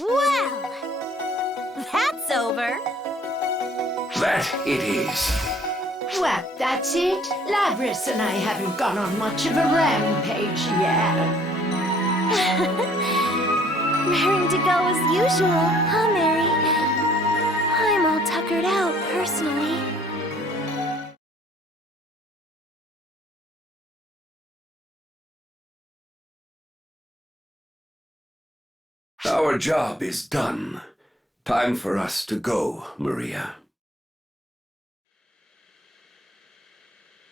Well, that's over. That it is. Well, that's it. Lavris and I haven't gone on much of a rampage yet. Raring to go as usual, huh, Mary? I'm all tuckered out, personally. Our job is done. Time for us to go, Maria.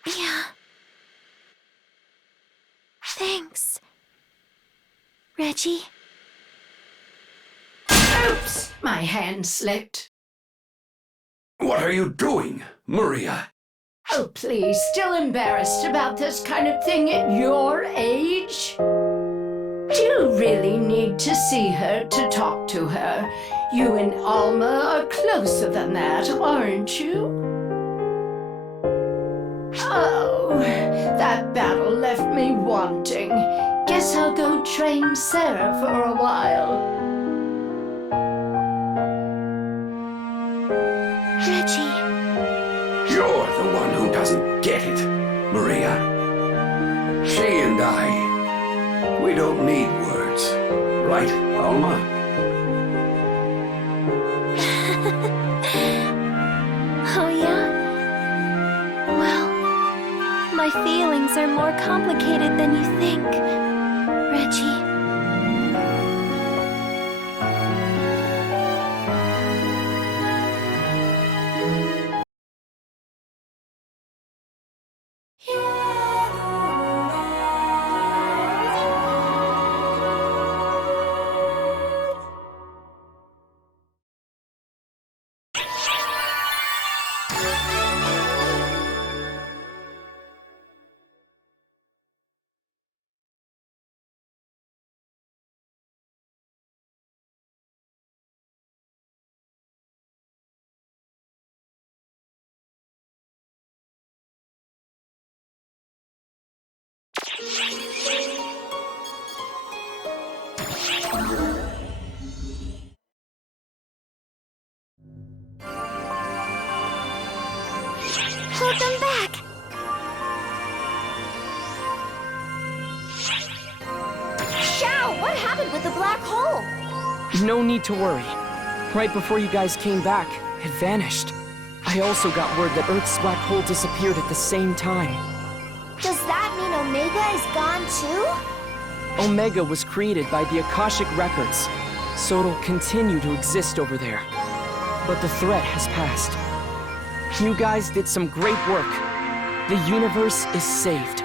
Yeah. Thanks, Reggie. Oops! My hand slipped. What are you doing, Maria? Oh, please, still embarrassed about this kind of thing at your age? You really need to see her to talk to her. You and Alma are closer than that, aren't you? Oh, that battle left me wanting. Guess I'll go train Sarah for a while. Reggie. You're the one who doesn't get it, Maria. She and I, we don't need words. Right, Alma? Oh, yeah? Well, my feelings are more complicated than you think, Reggie. Hold them back! Shao, what happened with the black hole? No need to worry. Right before you guys came back, it vanished. I also got word that Earth's black hole disappeared at the same time. Does that mean Omega is gone too? Omega was created by the Akashic Records, so it'll continue to exist over there. But the threat has passed. You guys did some great work. The universe is saved.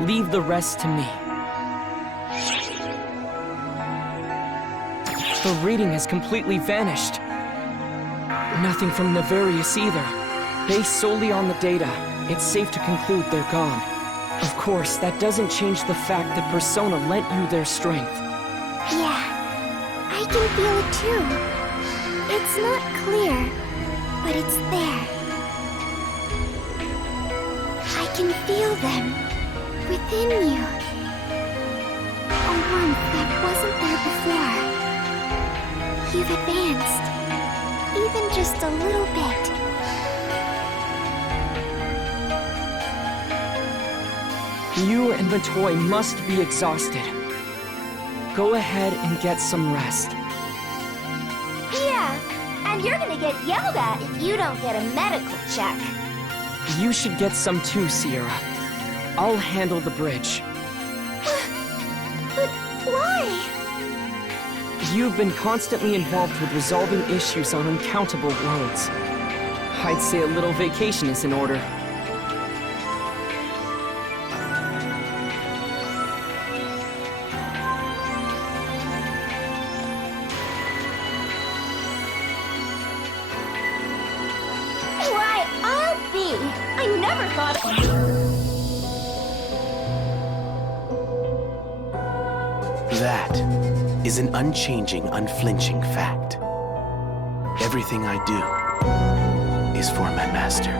Leave the rest to me. The reading has completely vanished. Nothing from Nefarious either. Based solely on the data, it's safe to conclude they're gone. Of course, that doesn't change the fact that Persona lent you their strength. Yeah, I can feel it too. It's not clear, but it's there. I can feel them within you. A warmth that wasn't there before. You've advanced, even just a little bit. You and the toy must be exhausted. Go ahead and get some rest. Yeah, and you're gonna get yelled at if you don't get a medical check. You should get some too, Sierra. I'll handle the bridge. But why? You've been constantly involved with resolving issues on uncountable worlds. I'd say a little vacation is in order. thought... That is an unchanging, unflinching fact. Everything I do is for my master.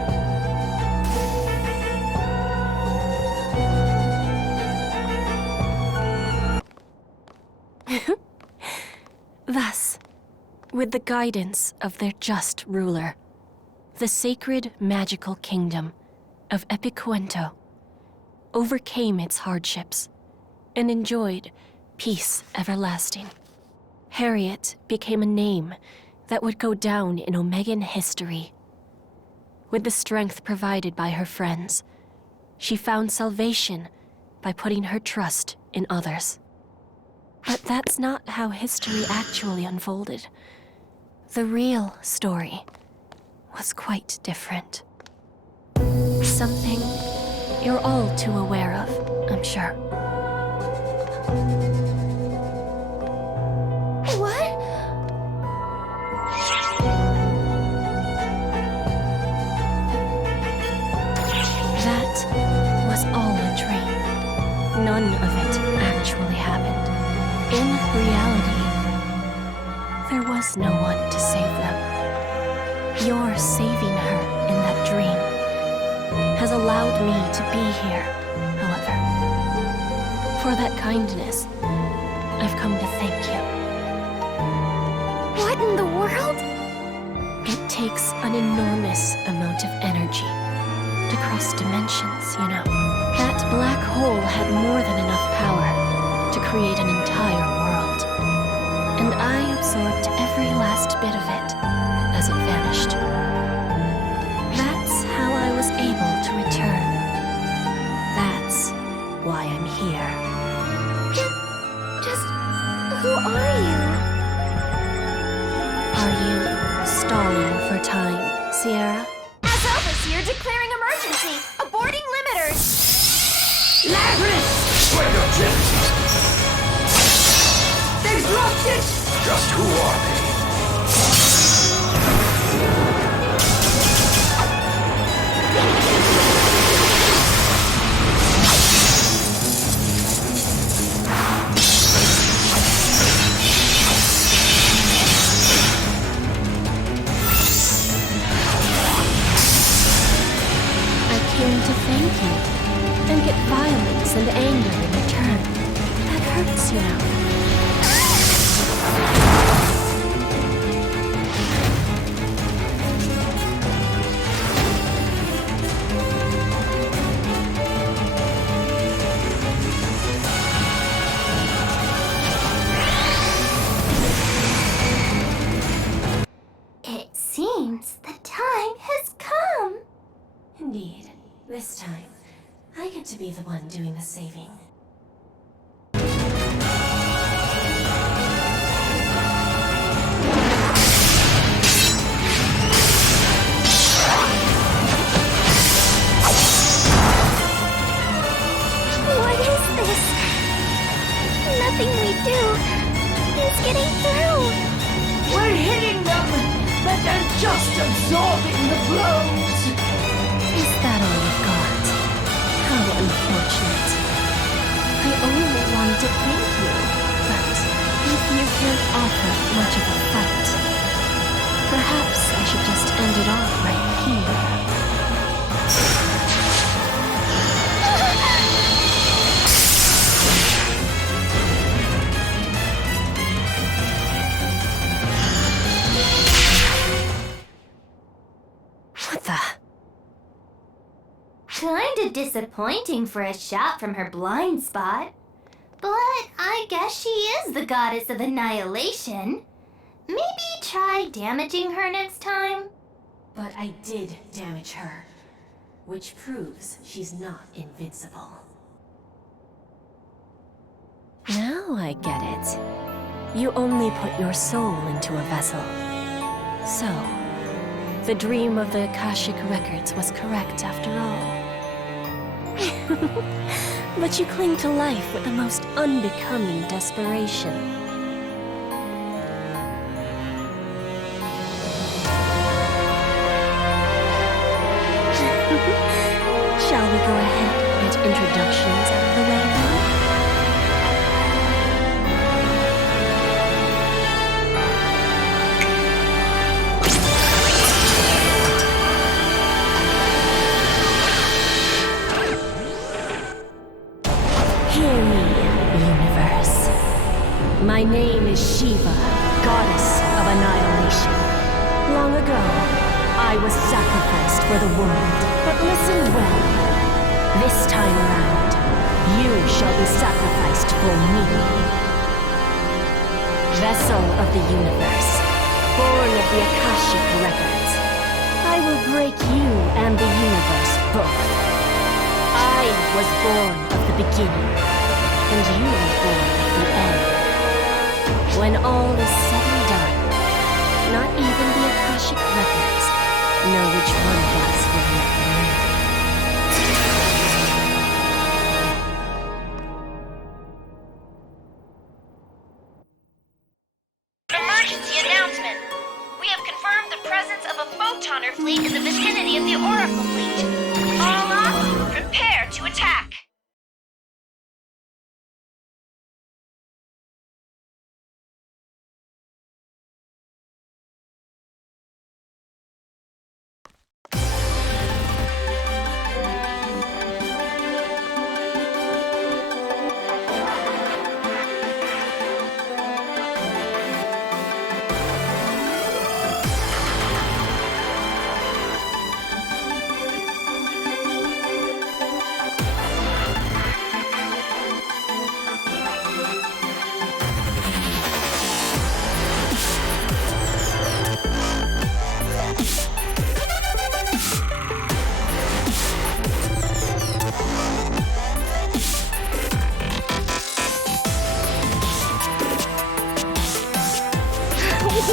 Thus, with the guidance of their just ruler, the sacred magical kingdom of Epicuento overcame its hardships and enjoyed peace everlasting. Harriet became a name that would go down in Omegan history. With the strength provided by her friends, she found salvation by putting her trust in others. But that's not how history actually unfolded. The real story was quite different. Something you're all too aware of, I'm sure. What? That was all a dream. None of it actually happened. In reality, there was no one to save them. Your saving her in that dream has allowed me to be here, however. For that kindness, I've come to thank you. What in the world? It takes an enormous amount of energy to cross dimensions, you know. That black hole had more than enough power to create an entire world. And I absorbed every last bit of it as it vanished. That's how I was able to return. That's why I'm here. Just... who are you? Are you stalling for time, Sierra? Alpha's here declaring emergency! Aborting limiters! Lazarus! Wake up, Genesis! They've dropped it! Just who are they? I came to thank you and get violence and anger in return. That hurts, you know. It seems the time has come. Indeed. This time, I get to be the one doing the saving. What is this? Nothing we do is getting through. We're hitting them, but they're just absorbing the blows. Is that all you've got? How unfortunate. I only wanted to thank you, but if you can't offer much of a fight, perhaps I should just end it off right here. What the? Kinda disappointing for a shot from her blind spot. But I guess she is the goddess of annihilation. Maybe try damaging her next time? But I did damage her, which proves she's not invincible. Now I get it. You only put your soul into a vessel. So, the dream of the Akashic Records was correct after all. But you cling to life with the most unbecoming desperation. My name is Shiva, goddess of annihilation. Long ago, I was sacrificed for the world. But listen well. This time around, you shall be sacrificed for me. Vessel of the universe, born of the Akashic records, I will break you and the universe both. I was born of the beginning, and you were born of the end. When all is said and done, not even the Akashic records know which one of us will remain. Emergency announcement! We have confirmed the presence of a photoner fleet in the vicinity of the Oracle fleet. All ops, prepare to attack!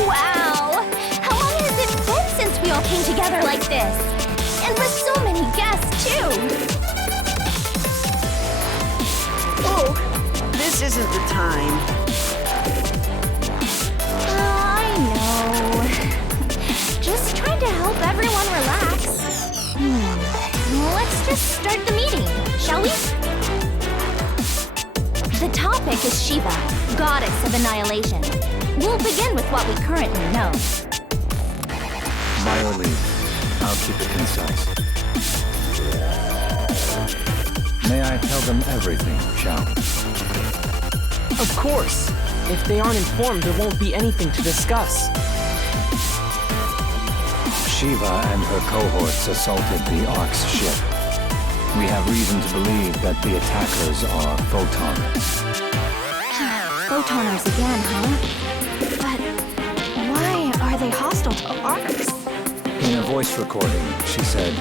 Wow! How long has it been since we all came together like this? And with so many guests, too! Oh, this isn't the time. I know. Just trying to help everyone relax. Let's just start the meeting, shall we? The topic is Shiva, goddess of annihilation. We'll begin with what we currently know. By your leave, I'll keep it concise. May I tell them everything, shall we? Of course! If they aren't informed, there won't be anything to discuss. Shiva and her cohorts assaulted the Ark's ship. We have reason to believe that the attackers are photoners. Photoners again, huh? But why are they hostile to Arcs? In a voice recording, she said,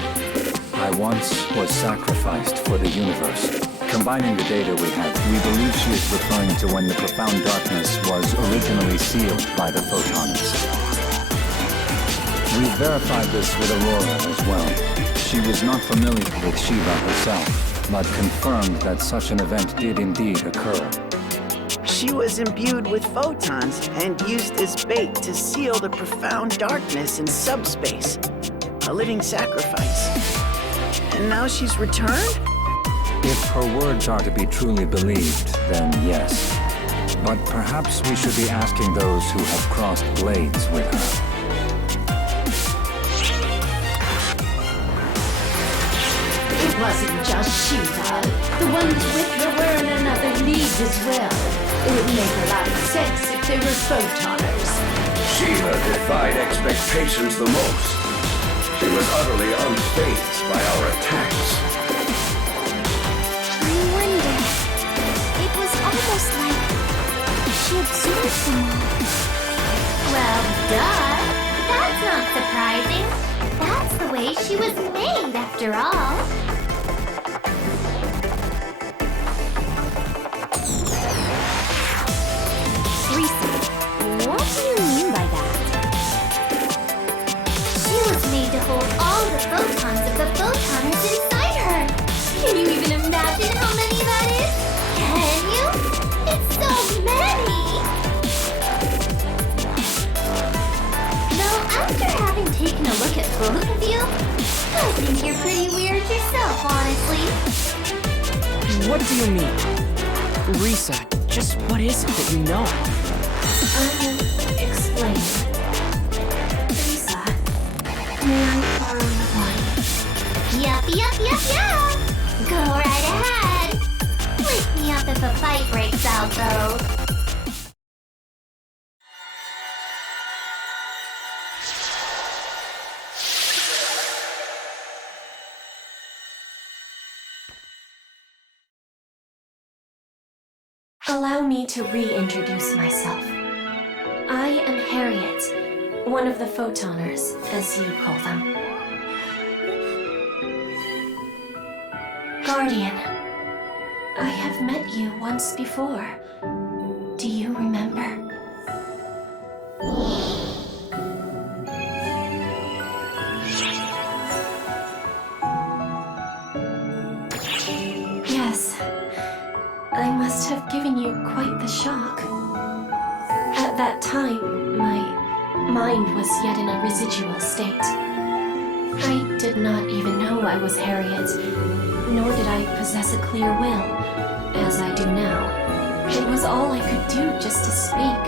"I once was sacrificed for the universe." Combining the data we have, we believe she is referring to when the profound darkness was originally sealed by the photoners. We verified this with Aurora as well. She was not familiar with Shiva herself, but confirmed that such an event did indeed occur. She was imbued with photons and used as bait to seal the profound darkness in subspace. A living sacrifice. And now she's returned? If her words are to be truly believed, then yes. But perhaps we should be asking those who have crossed blades with her. It wasn't just Shiva. The ones with her were in another league as well. It would make a lot of sense if they were photoners. Shiva defied expectations the most. She was utterly unfazed by our attacks. I wonder. It was almost like she absorbed them all. Well, duh. That's not surprising. That's the way she was made, after all. Risa, what do you mean by that? She was made to hold all the photons of the photoners inside her. Can you even imagine how many that is? Can you? It's so many! Though after having taken a look at both of you, I think you're pretty weird yourself, honestly. What do you mean? Risa, just what is it that you know? I'll explain. Risa, may I borrow your body? Yup. Go right ahead. Wake me up if a fight breaks out, though. Allow me to reintroduce myself. I am Harriet, one of the Photoners, as you call them. Guardian, I have met you once before. Do you remember? Yes, I must have given you quite the shock. At that time, my mind was yet in a residual state. I did not even know I was Harriet, nor did I possess a clear will, as I do now. It was all I could do just to speak.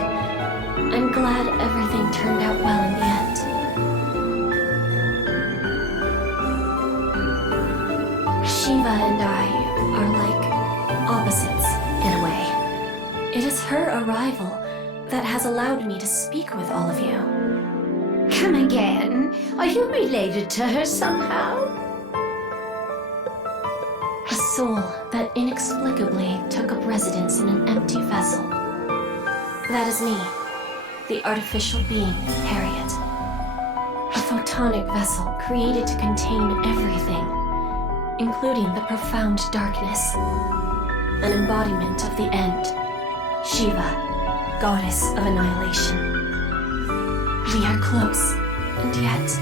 I'm glad everything turned out well in the end. Shiva and I are like opposites, in a way. It is her arrival that has allowed me to speak with all of you. Come again? Are you related to her somehow? A soul that inexplicably took up residence in an empty vessel. That is me, the artificial being, Harriet. A photonic vessel created to contain everything, including the profound darkness. An embodiment of the end, Shiva, goddess of annihilation. We are close, and yet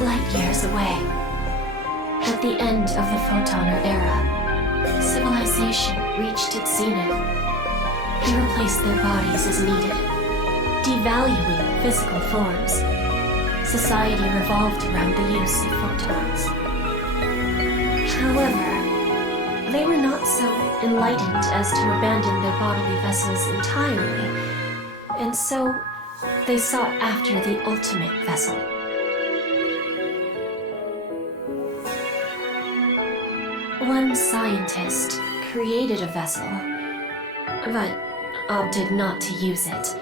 light years away. At the end of the Photoner era, civilization reached its zenith. They replaced their bodies as needed, devaluing physical forms. Society revolved around the use of photons. However, they were not so enlightened as to abandon their bodily vessels entirely, and so they sought after the ultimate vessel. One scientist created a vessel, but opted not to use it,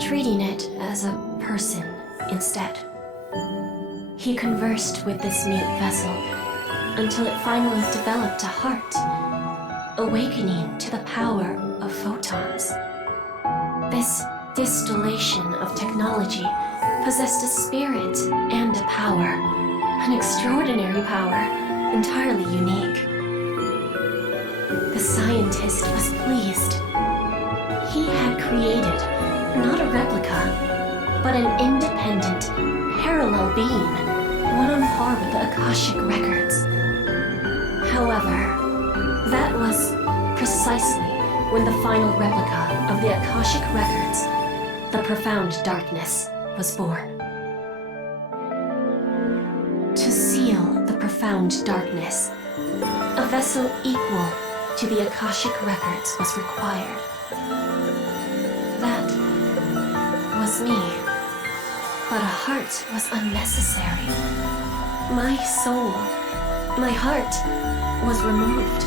treating it as a person instead. He conversed with this mute vessel until it finally developed a heart, awakening to the power of photons. This distillation of technology possessed a spirit and a power, an extraordinary power, entirely unique. The scientist was pleased. He had created not a replica, but an independent, parallel being, one on par with the Akashic records. However, that was precisely when the final replica of the Akashic records, the Profound Darkness, was born. To seal the Profound Darkness, a vessel equal to the Akashic records was required. That was me. But a heart was unnecessary. My soul, my heart, was removed,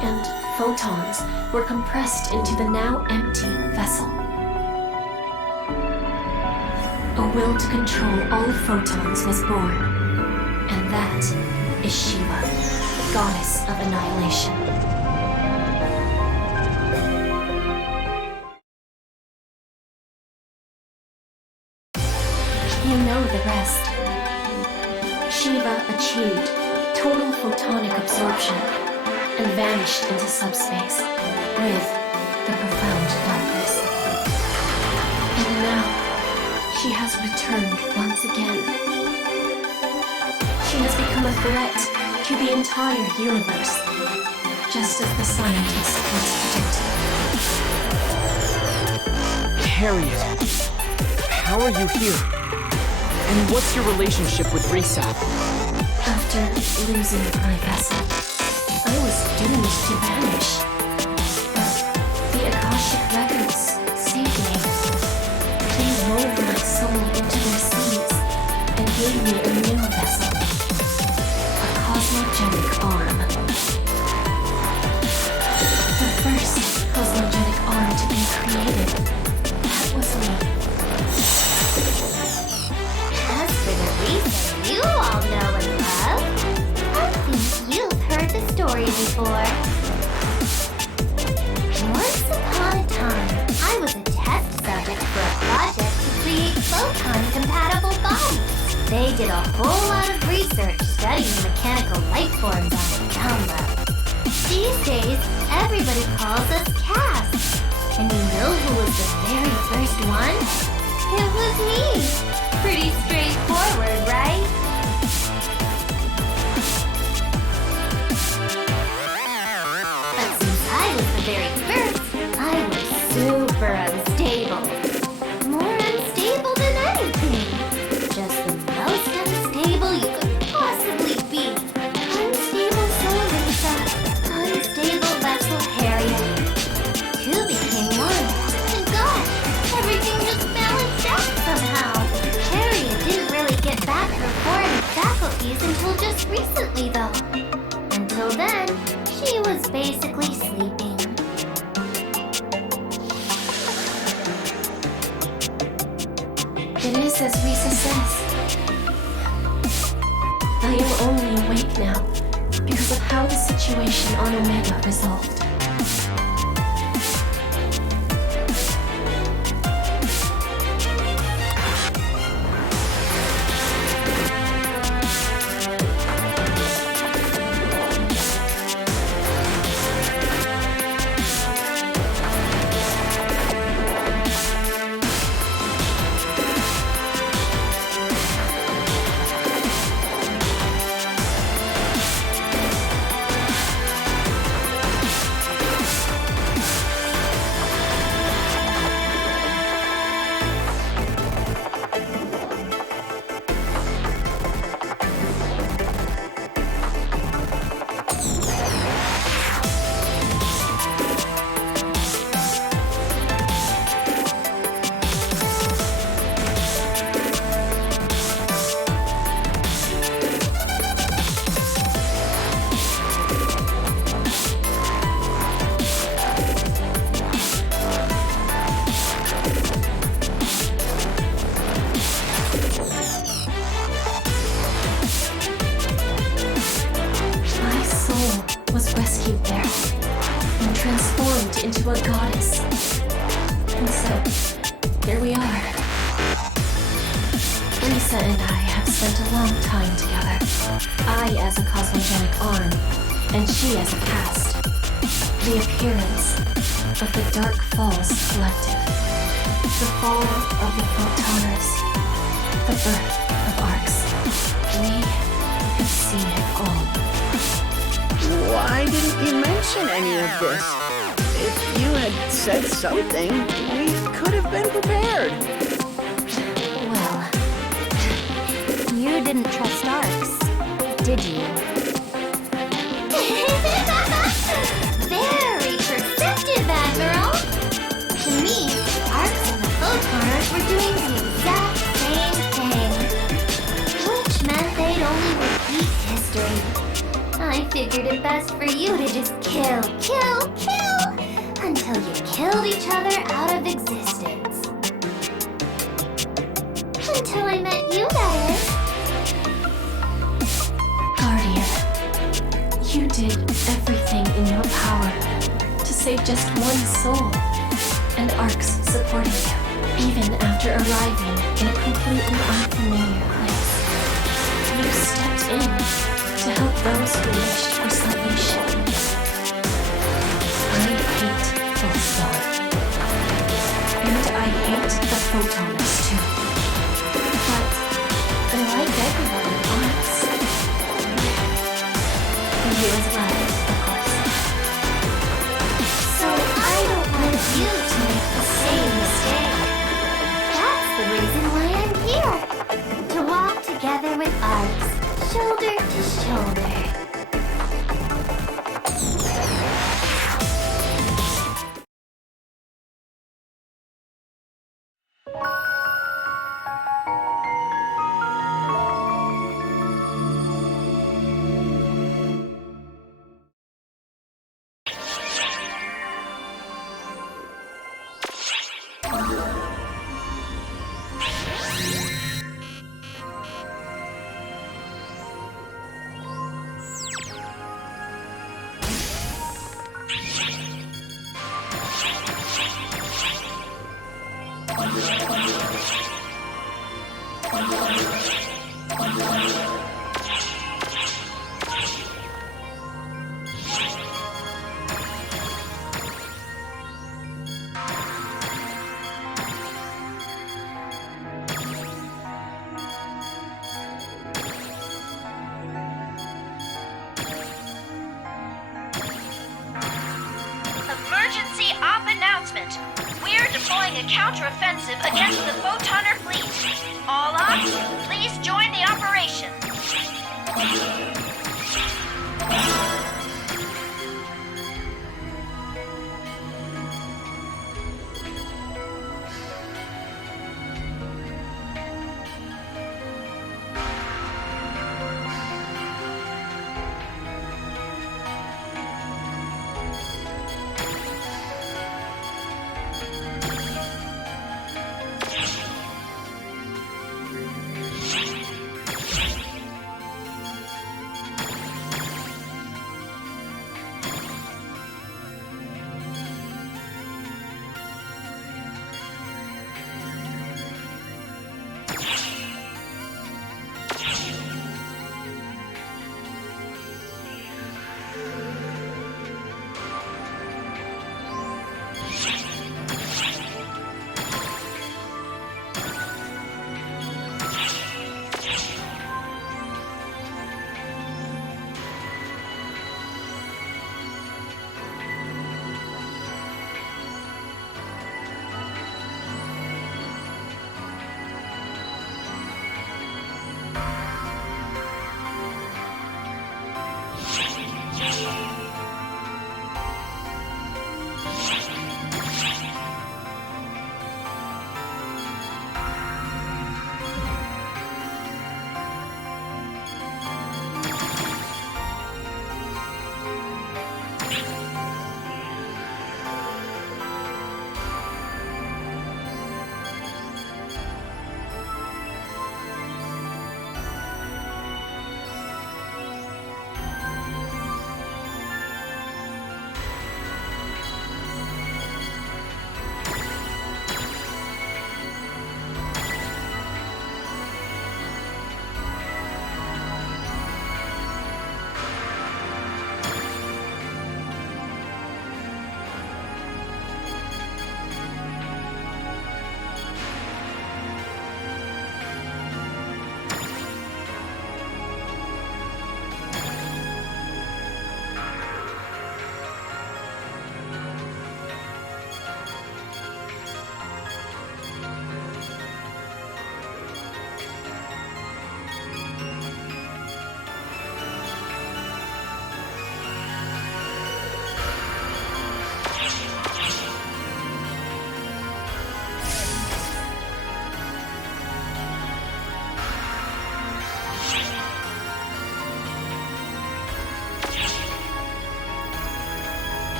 and photons were compressed into the now empty vessel. A will to control all photons was born, and that is Shiva, goddess of annihilation. You know the rest. Shiva achieved total photonic absorption and vanished into subspace with the profound darkness. And now, she has returned once again. She has become a threat to the entire universe, just as the scientists once predicted. Harriet, how are you here? And what's your relationship with Risa? After losing my vessel, I was doomed to vanish. But the Akashic records saved me. They wove my soul into their seeds and gave me a new vessel, a cosmogenic arm. The first cosmogenic arm to be created, that was me. As for the reason you all know and love, I think you've heard the story before. They did a whole lot of research studying mechanical life forms on the down low. These days, everybody calls us Cass. And you know who was the very first one? It was me. Pretty straightforward, right? But since I was the very first, I was super unstable. More unstable than anything. Just the most unstable you could possibly be. Unstable Soul Lisa. Unstable Vessel Harriet. Two became one. And gosh, everything just balanced out somehow. Harriet didn't really get back her foreign faculties until just recently, though. Until then, she was basically sleeping. It is as Risa says. I am only awake now because of how the situation on Omega resolved. Rescued there and transformed into a goddess. And so, here we are. Lisa and I have spent a long time together. I as a cosmogenic arm, and she as a cast. The appearance of the Dark Falls Collective. The fall of the Photoners. The birth of Arcs. We have seen it all. Why didn't you mention any of this? If you had said something, we could have been prepared. Well, you didn't trust Arcs, did you? Very perceptive, Admiral! To me, Arcs and the Photoners were doing the exact same thing. Which meant they'd only repeat history. I figured it best for you to just kill, until you killed each other out of existence. Until I met you, that is. Guardian, you did everything in your power to save just one soul, and Arcs supported you, even after arriving in a completely unfamiliar place. You stepped in to help those who wished for salvation. I hate Fulstar. And I hate the Photoners too. But I like everyone at Arcs. And you as well, of course. So I don't want you to make the same mistake. That's the reason why I'm here. To walk together with Arcs. Shoulder to shoulder. deploying a counteroffensive against the Photoner fleet. All ops, please join the operation.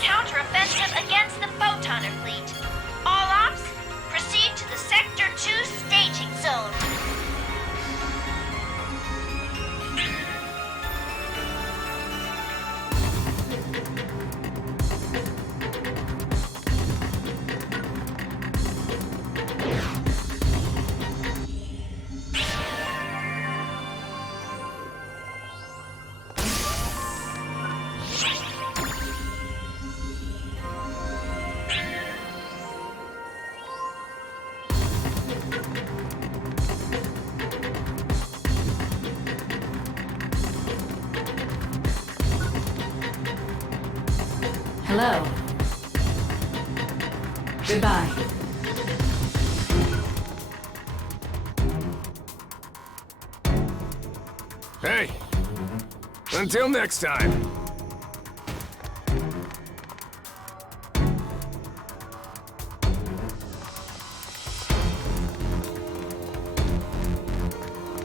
Counteroffensive against the Photoner fleet. All ops, proceed to the Sector 2 staging zone. Hello. Goodbye. Hey, until next time.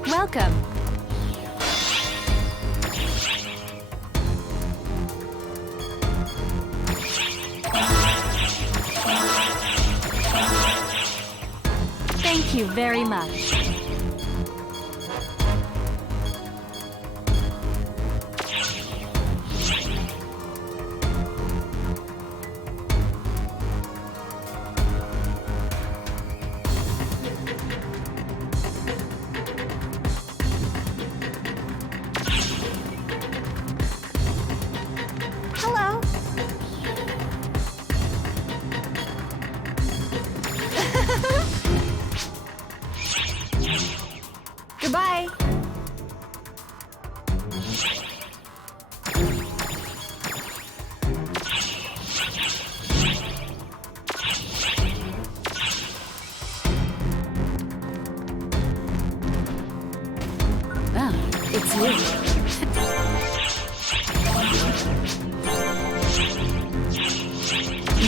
Welcome. Thank you very much. Hello.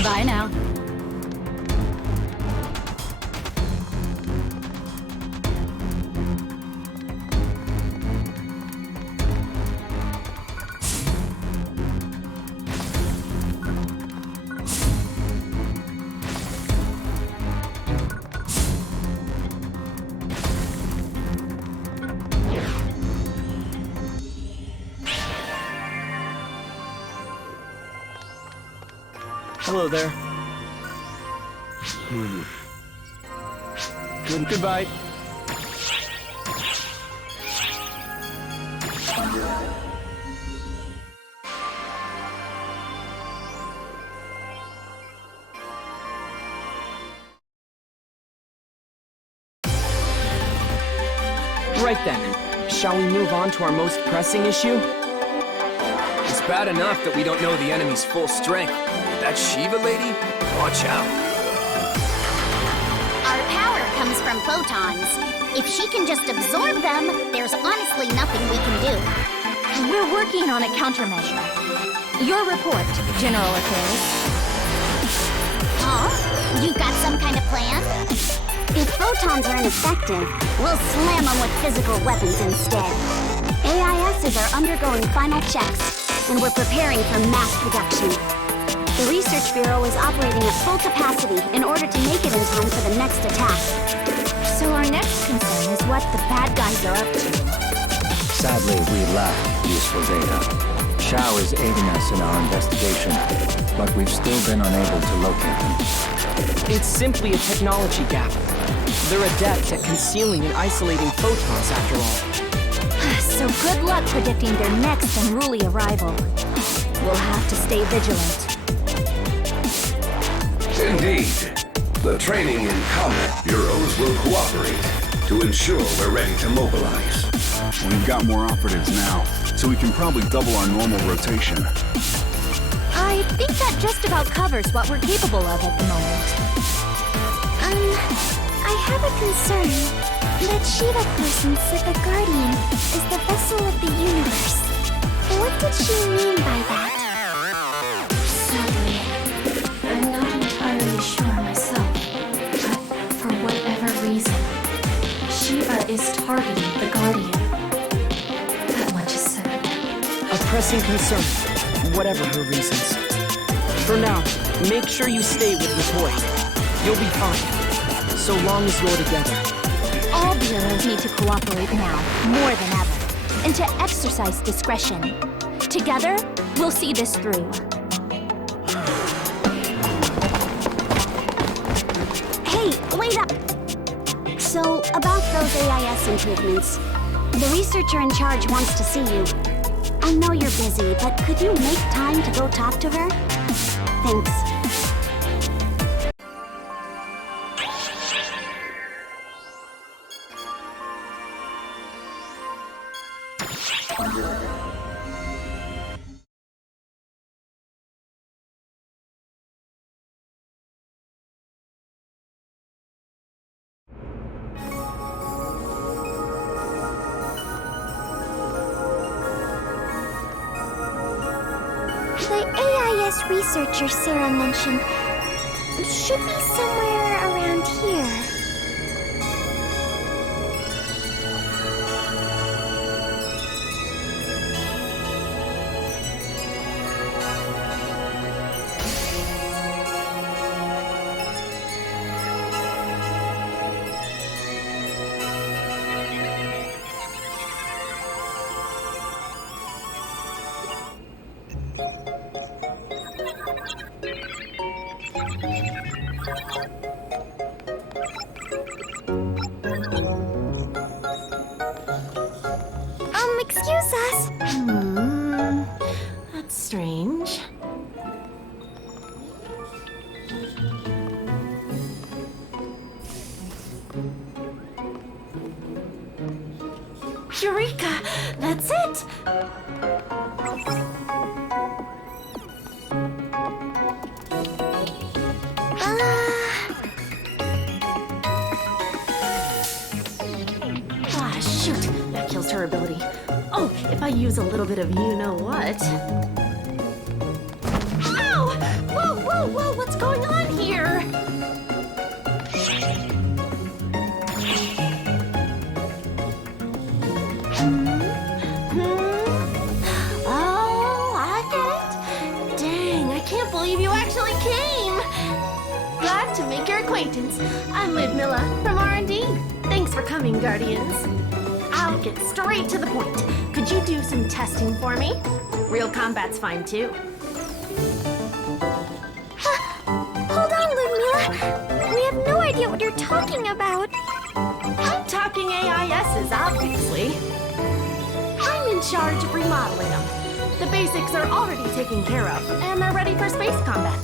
Bye now. Hello there. Goodbye. Right then. Shall we move on to our most pressing issue? It's bad enough that we don't know the enemy's full strength. That Shiva lady? Watch out. Our power comes from photons. If she can just absorb them, there's honestly nothing we can do. We're working on a countermeasure. Your report, General Affairs. Oh? You got some kind of plan? If photons are ineffective, we'll slam them with physical weapons instead. AISs are undergoing final checks, and we're preparing for mass production. The Research Bureau is operating at full capacity in order to make it in time for the next attack. So our next concern is what the bad guys are up to. Sadly, we lack useful data. Shao is aiding us in our investigation, but we've still been unable to locate them. It's simply a technology gap. They're adept at concealing and isolating photons, after all. So good luck predicting their next unruly arrival. We'll have to stay vigilant. Indeed. The training and combat bureaus will cooperate to ensure we're ready to mobilize. We've got more operatives now, so we can probably double our normal rotation. I think that just about covers what we're capable of at the moment. I have a concern. That Shiva person said the Guardian is the vessel of the universe. What did she mean by that? Sadly, I'm not entirely sure myself. But for whatever reason, Shiva is targeting the Guardian. That much is certain. A pressing concern, whatever her reasons. For now, make sure you stay with the boy. You'll be fine, so long as you're together. All bureaus need to cooperate now, more than ever, and to exercise discretion. Together, we'll see this through. Hey, wait up! So, about those AIS improvements, the researcher in charge wants to see you. I know you're busy, but could you make time to go talk to her? Thanks. The AIS researcher Sarah mentioned should be somewhere around here. Excuse us. That's strange. Eureka! That's it! Ah, shoot! That kills her ability. Oh, if I use a little bit of you-know-what... Ow! Whoa, whoa, whoa! What's going believe you actually came! Glad to make your acquaintance. I'm Ludmilla from R&D. Thanks for coming, Guardians. I'll get straight to the point. Could you do some testing for me? Real combat's fine, too. Hold on, Ludmilla. We have no idea what you're talking about. I'm talking AISs, obviously. I'm in charge of remodeling them. The basics are already taken care of, and they're ready for space combat.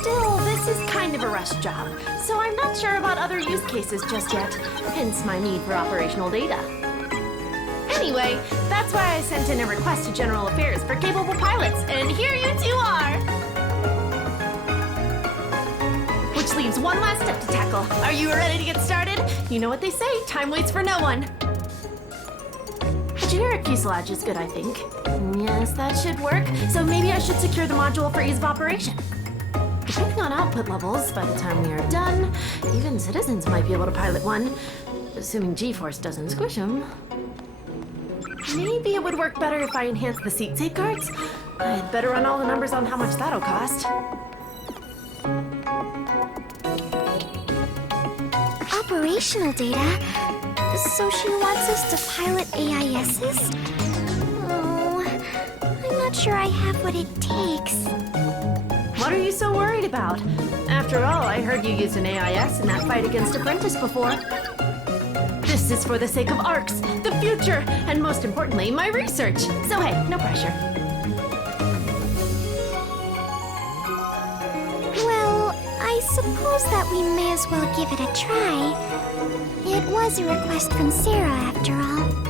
Still, this is kind of a rush job, so I'm not sure about other use cases just yet, hence my need for operational data. Anyway, that's why I sent in a request to General Affairs for capable pilots, and here you two are! Which leaves one last step to tackle. Are you ready to get started? You know what they say, time waits for no one. A generic fuselage is good, I think. Yes, that should work. So maybe I should secure the module for ease of operation. Depending on output levels, by the time we are done, even citizens might be able to pilot one, assuming G-force doesn't squish them. Maybe it would work better if I enhanced the seat safeguards. I'd better run all the numbers on how much that'll cost. Operational data? So she wants us to pilot AISs? Oh, I'm not sure I have what it takes. What are you so worried about? After all, I heard you used an AIS in that fight against Apprentice before. This is for the sake of ARCs, the future, and most importantly, my research. So hey, no pressure. Well, I suppose that we may as well give it a try. It was a request from Sarah, after all.